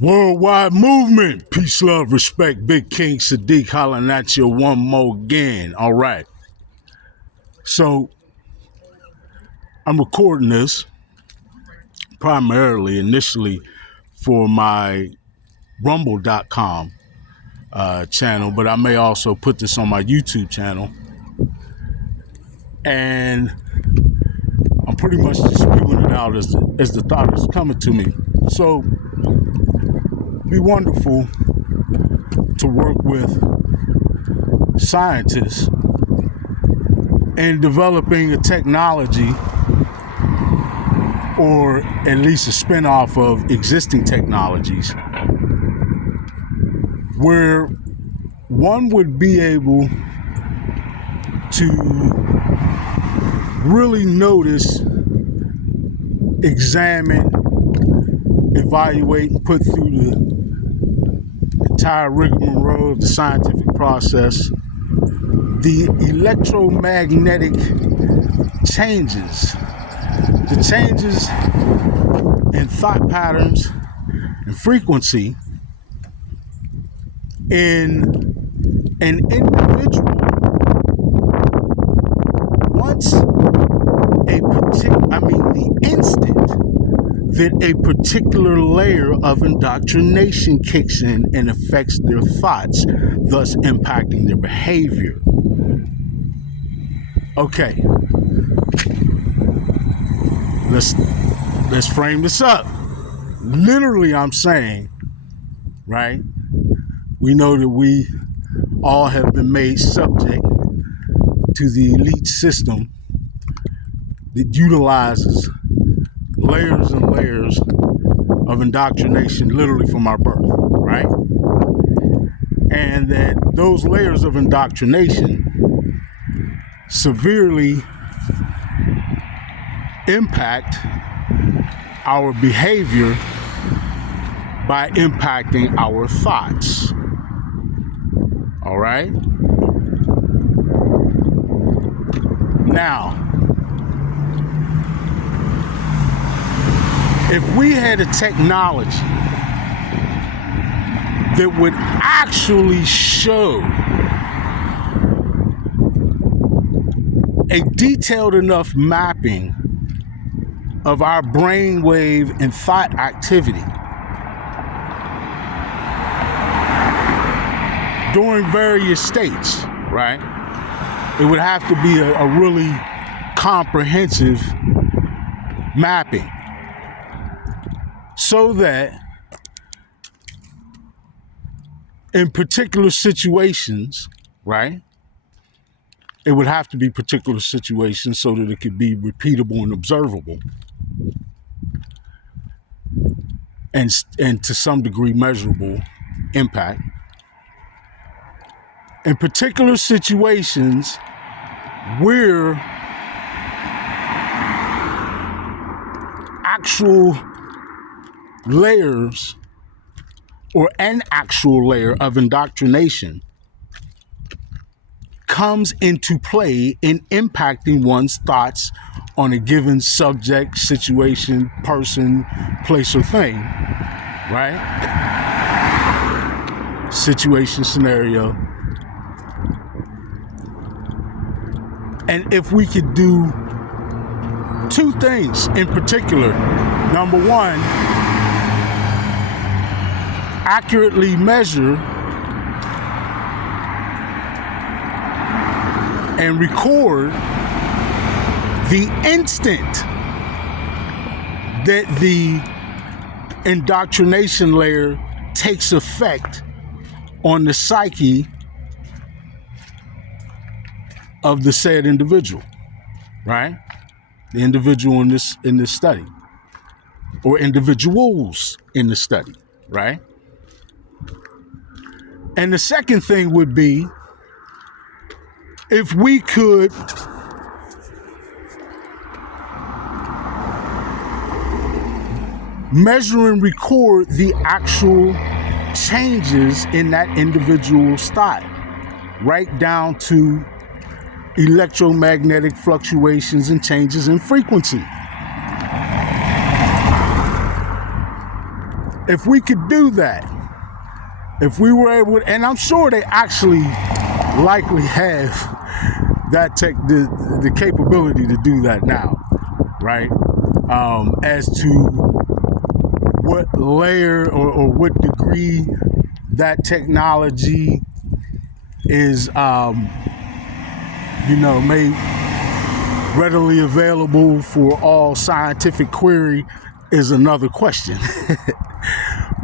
Worldwide movement. Peace, love, respect. Big King Sadiq hollering at you one more again. All right. So I'm recording this primarily initially for my rumble.com channel, but I may also put this on my YouTube channel. And I'm pretty much just spewing it out as the thought is coming to me. So it'd be wonderful to work with scientists in developing a technology, or at least a spin-off of existing technologies, where one would be able to really notice, examine, evaluate, and put through the entire rigmarole of the scientific process the electromagnetic changes, the changes in thought patterns and frequency in an individual once the instant that a particular layer of indoctrination kicks in and affects their thoughts, thus impacting their behavior. Okay, let's frame this up. Literally, I'm saying, right? We know that we all have been made subject to the elite system that utilizes layers and layers of indoctrination literally from our birth, right? And that those layers of indoctrination severely impact our behavior by impacting our thoughts. All right? Now, if we had a technology that would actually show a detailed enough mapping of our brainwave and thought activity during various states, right? It would have to be a really comprehensive mapping so that in particular situations, right? It would have to be particular situations so that it could be repeatable and observable and to some degree measurable impact. In particular situations where actual layers or an actual layer of indoctrination comes into play in impacting one's thoughts on a given subject, situation, person, place, or thing, right? Situation, scenario. And if we could do two things in particular. Number one, accurately measure and record the instant that the indoctrination layer takes effect on the psyche of the said individual, right? The individual in this study, or individuals in the study, right? And the second thing would be if we could measure and record the actual changes in that individual's thought, right down to electromagnetic fluctuations and changes in frequency. if we could do that, if we were able, and I'm sure they actually likely have that the capability to do that now, right? As to what layer or what degree that technology is, made readily available for all scientific query is another question.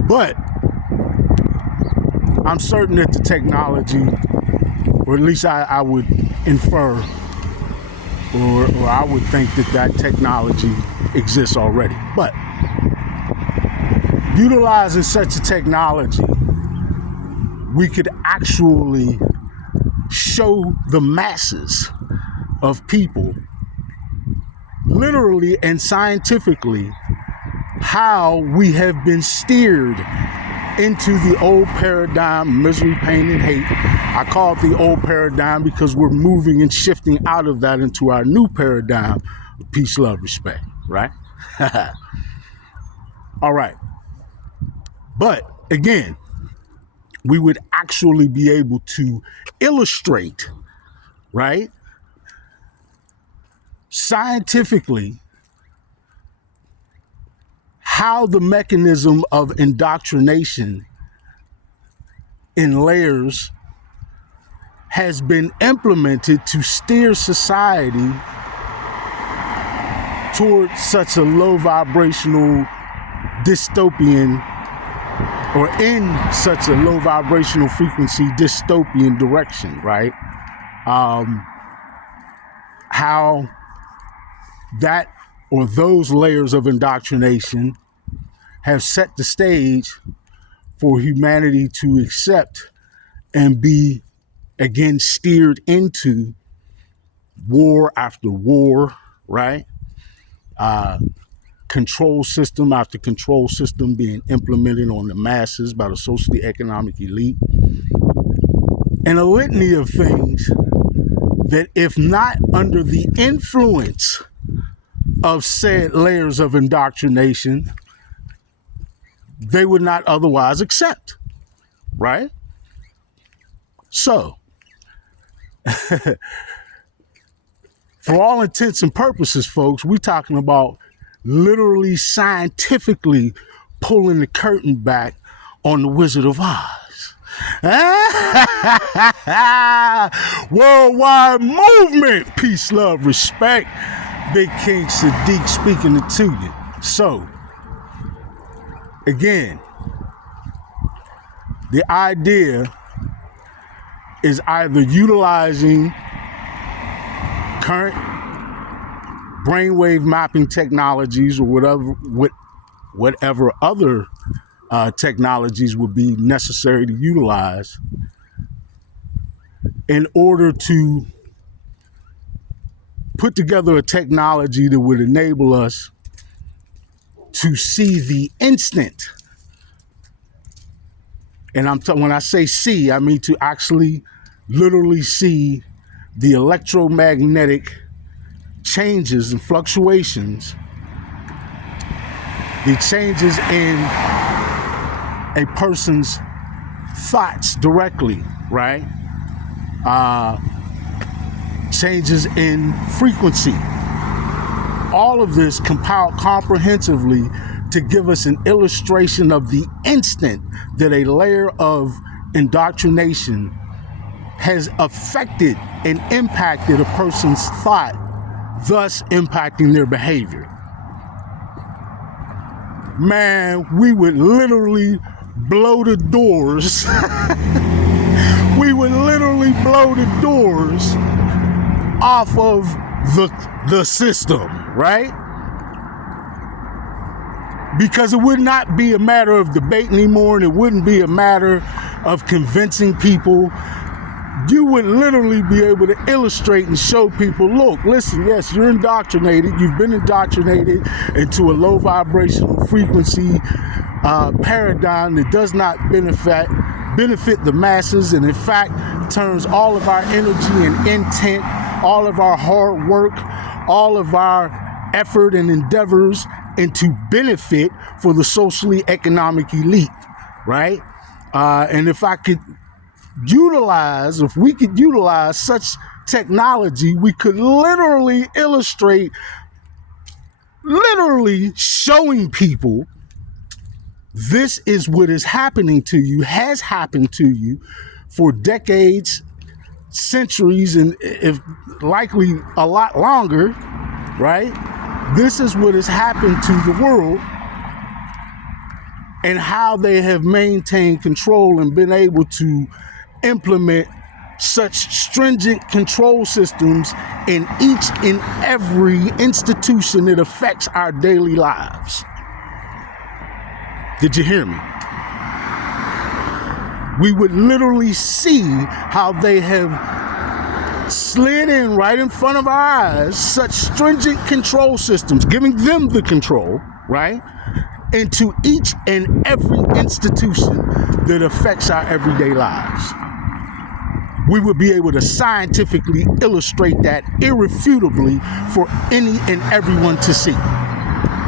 But I'm certain that the technology, or at least I would infer, or I would think that technology exists already. But utilizing such a technology, we could actually show the masses of people, literally and scientifically, how we have been steered into the old paradigm, misery, pain, and hate. I call it the old paradigm because we're moving and shifting out of that into our new paradigm of peace, love, respect, right? All right. But again, we would actually be able to illustrate, right, scientifically, how the mechanism of indoctrination in layers has been implemented to steer society towards such a low vibrational dystopian, or in such a low vibrational frequency dystopian direction, right? How that or those layers of indoctrination have set the stage for humanity to accept and be again steered into war after war, right? Control system after control system being implemented on the masses by the socially economic elite, and a litany of things that, if not under the influence of said layers of indoctrination, they would not otherwise accept, right? So, for all intents and purposes, folks, we're talking about literally scientifically pulling the curtain back on the Wizard of Oz. Worldwide movement, peace, love, respect. Big King Sadiq speaking it to you. So, again, the idea is either utilizing current brainwave mapping technologies or whatever other technologies would be necessary to utilize in order to put together a technology that would enable us to see the instant. And when I say see, I mean to actually literally see the electromagnetic changes and fluctuations, the changes in a person's thoughts directly, right? Changes in frequency. All of this compiled comprehensively to give us an illustration of the instant that a layer of indoctrination has affected and impacted a person's thought, thus impacting their behavior. Man, we would literally blow the doors. We would literally blow the doors off of the system, right? Because it would not be a matter of debate anymore, and it wouldn't be a matter of convincing people. You would literally be able to illustrate and show people, look, listen, yes, you're indoctrinated. You've been indoctrinated into a low vibrational frequency paradigm that does not benefit the masses, and in fact turns all of our energy and intent, all of our hard work, all of our effort and endeavors and to benefit for the socially economic elite, right? And if we could utilize such technology, we could literally illustrate, showing people this is what is happening to you, has happened to you for decades, centuries, and if likely a lot longer, right? This is what has happened to the world and how they have maintained control and been able to implement such stringent control systems in each and every institution that affects our daily lives. Did you hear me? We would literally see how they have slid in right in front of our eyes such stringent control systems, giving them the control, right, into each and every institution that affects our everyday lives. We would be able to scientifically illustrate that irrefutably for any and everyone to see,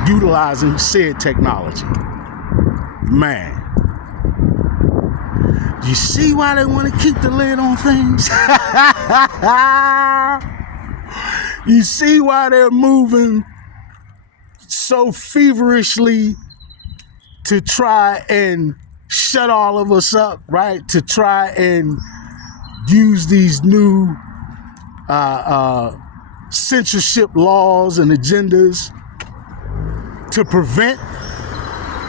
utilizing said technology. Man, you see why they want to keep the lid on things? You see why they're moving so feverishly to try and shut all of us up, right? To try and use these new censorship laws and agendas to prevent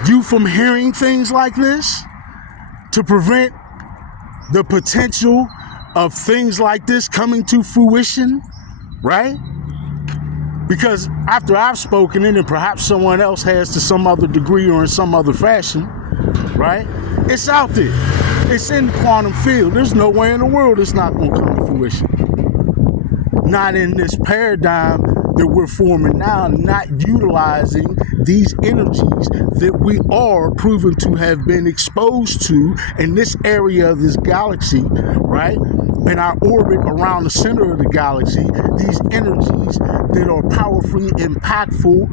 you from hearing things like this, to prevent the potential of things like this coming to fruition, right? Because after I've spoken it, and perhaps someone else has to some other degree or in some other fashion, right? It's out there. It's in the quantum field. There's nowhere in the world it's not going to come to fruition. Not in this paradigm that we're forming now, not utilizing these energies that we are proven to have been exposed to in this area of this galaxy, right? In our orbit around the center of the galaxy, these energies that are powerfully impactful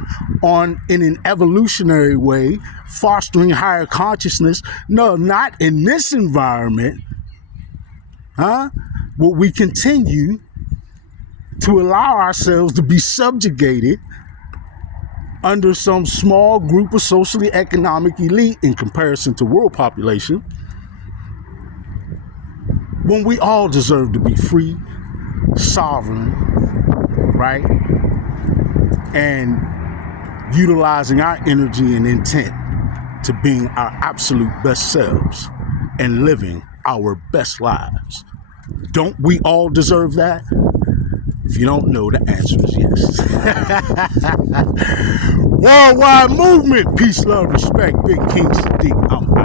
in an evolutionary way, fostering higher consciousness. No, not in this environment. Will we continue to allow ourselves to be subjugated under some small group of socially economic elite in comparison to world population, when we all deserve to be free, sovereign, right? And utilizing our energy and intent to being our absolute best selves and living our best lives. Don't we all deserve that? If you don't know, the answer is yes. Worldwide movement, peace, love, respect, Big King Sadiq. I'm out.